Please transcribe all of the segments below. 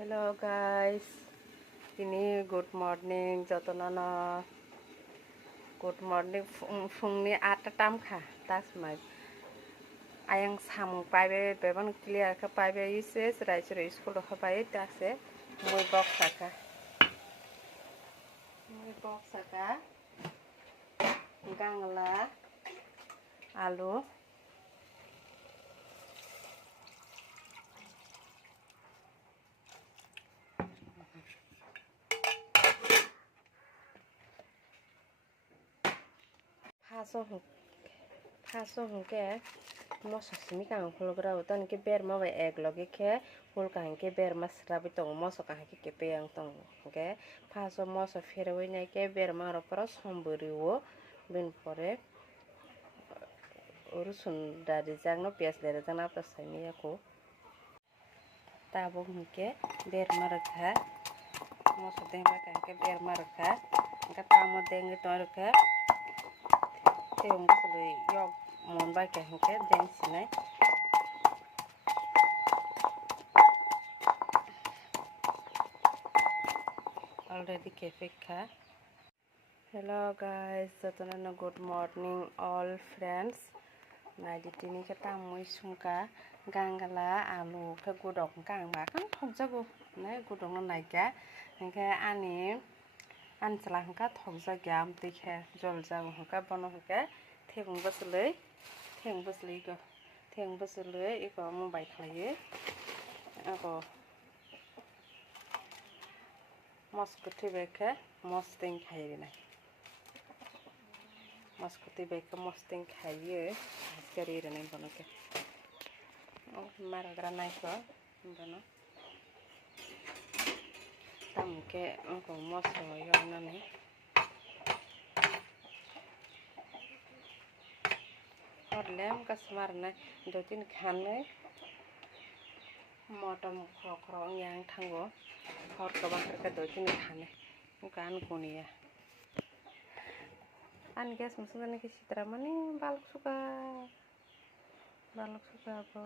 Hello guys, ini good morning jotona good morning fungni 8 tam kha tas mai ayang samung paibe beban clear kha paibe ise rai school kha pai tase moi box saka gangla alu Paso hungke moso simi kang hulgra utan ke ber ma bai ek loge ke hul kang ke ber ma srabi tong moso kang ke pe yang tong ke paso moso fere wai nai ke ber ma ro pro somburi wo bin pore urusun dari jang no pias dari jang na pa sami ko tabo hungke ber ma rakha moso deng ba kang ke ber ma rakha ka tamo deng to rakha Yung gusto yung mon ba kaya hingke deng sinay already cafe ka. Hello guys, jotona good morning all friends. Na ditini kita moi sungka gangala alu ke gudok kang ba kan thokjago na gudok no naika hingke ani Ansala hangka thokja gyam tikhe jol jang hangka bono hangka theng basulei iko mumbai khlaye ako moskuti beke mosting khairina moskuti beke mosting khaye askari rene bono ke maragra naiko bono tamke ko moso yonane Orlem kasmarna dotin khane motom khokro yang thango hor ka bakar ka dotin khane kan kunia an gas musane ke sitra mani balok suka bo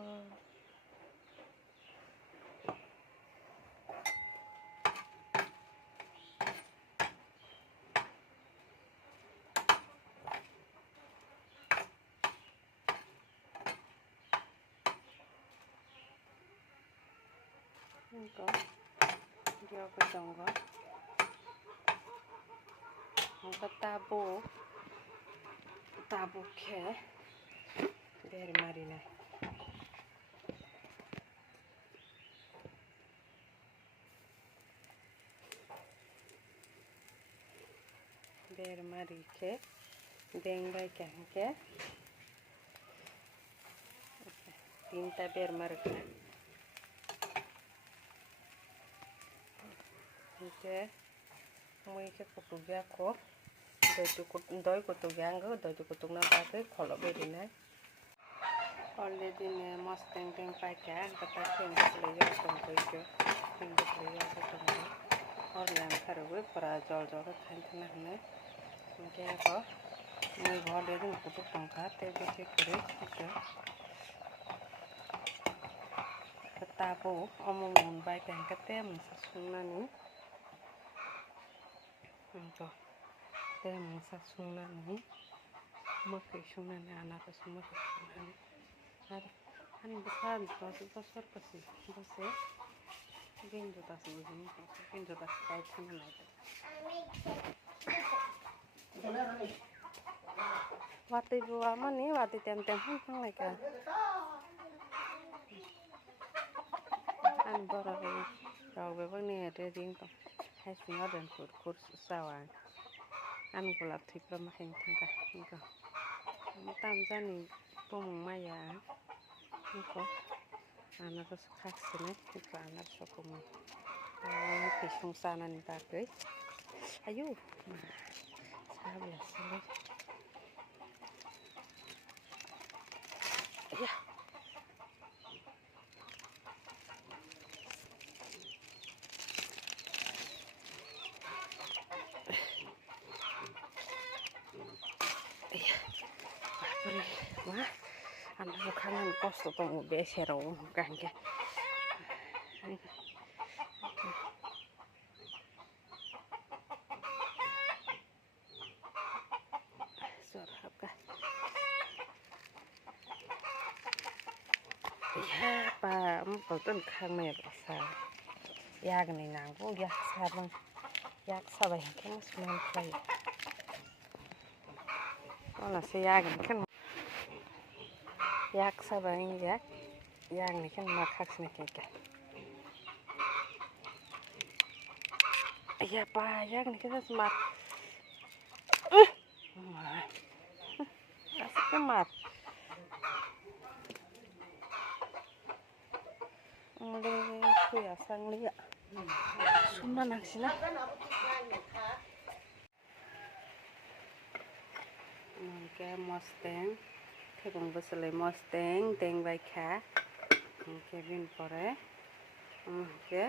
Ito, hindi ako jangga. Ang tabo ke, very marina. Very mari ke, deng bay ke. Tinta ber marika. Oke, moi ke kutuga ko doi kutugang go doi kutung na pake kholo berina already ne mustang pake kata thing le yo tong ko ke thing le yo tong ko और lamb खरवे परा जल खाना हमें के को moi भले दिन कुटुक टंका ते बेचे करे ताबो अमन बाय टंका मुसा सुनानी तो ते मुसा सुनानी मके सुनानी आनारस मके सुनानी आरो आन बेसार बसर पसी बसे गेंजो तास बुझिन गेंजो तास काय थाना लायता वाते बुआ मनी वाते तेम हम लायका an bora be raw be bani re ding to hai singa den kur sawa an gulab thipra ma khin thangka ko tam jani pomung maya ko ana ko khaksine ko ana sokomo pisung sana ni takai ayo sabla sale ya Wah, anak bukan kos tuh pengen beser orang kan ke. बोलतोन खांनाय बासा यागनै नांगौ याग साबों याग साबाय हेंखे मोसुमान फ्रायो अलासे यागनखोन याग साबाय यागनैखोन मा खाक्सने केके या बा यागनैखोन मा Asik mat. Mulai kuya sang liya. Sumna nangsina. Oke Mustang. Kebong beselai Mustang deng baikha. Oke bin pore. Oke.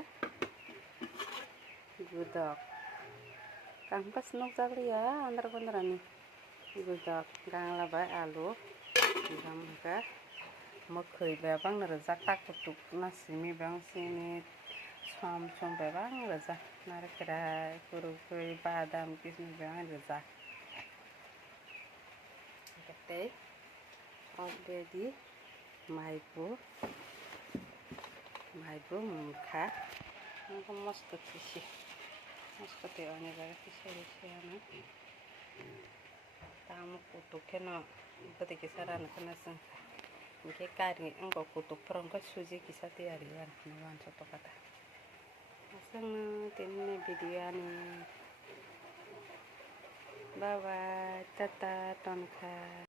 Gudok. Kang pas nok jagriya andar bandarani. Gudok gang labai alu. Gamka. Mokhoi bebang rejak tak tutuk nasimi bang sini som bebang rejak narakira kurukui badam kismi bebang rejak kete already maibu mukha aku mostot sih mostot ya ini jaga sih ana tamu kutuk kena berarti kisaran kena seng Oke kari engkau kutuk perangkat suji kisah tiarian nawan soto kata. Asal ini video nih. Bye bye, tata tonka.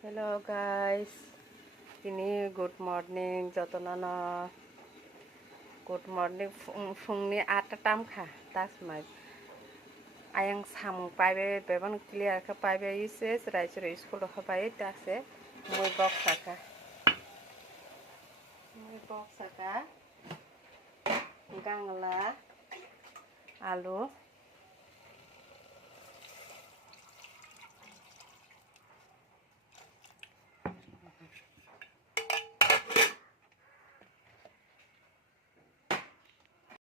Hello guys, ini good morning joto nana. Good morning fungni atatam kah tas mai. Ayang samung pai bebang clear ke pai ise serai school ke pai tase. Muy box saka gangla alu